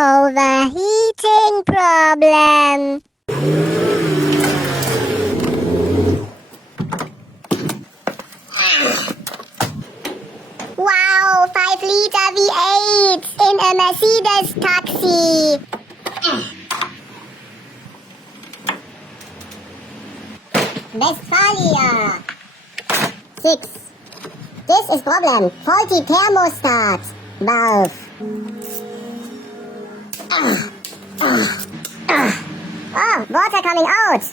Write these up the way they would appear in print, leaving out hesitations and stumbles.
Overheating problem. Wow, 5-liter V8 in a Mercedes taxi. Westphalia. 6. This is problem. Faulty thermostat. Valve. Oh, water coming out.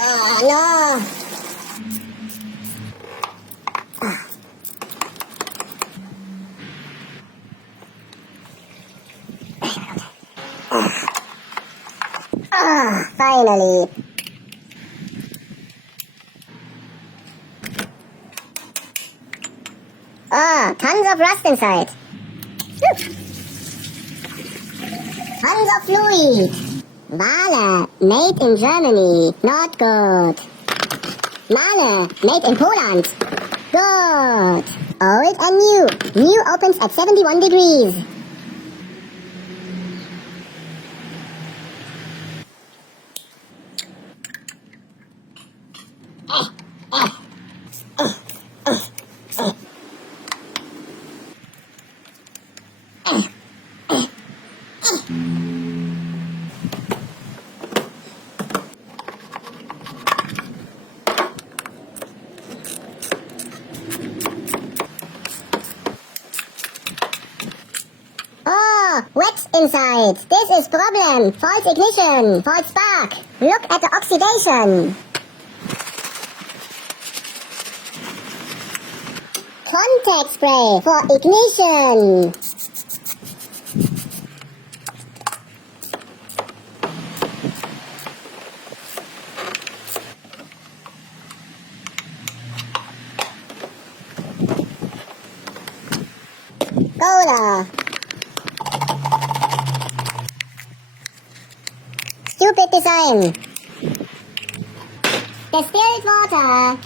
Oh, no. Finally. Oh, tons of rust inside. Tons of fluid. Wale, made in Germany. Not good. Male, made in Poland. Good. Old and new. New opens at 71 degrees. Oh, wet inside. This is problem. False ignition. False spark. Look at the oxidation. Contact spray for ignition. Cola. Stupid design. Distilled water.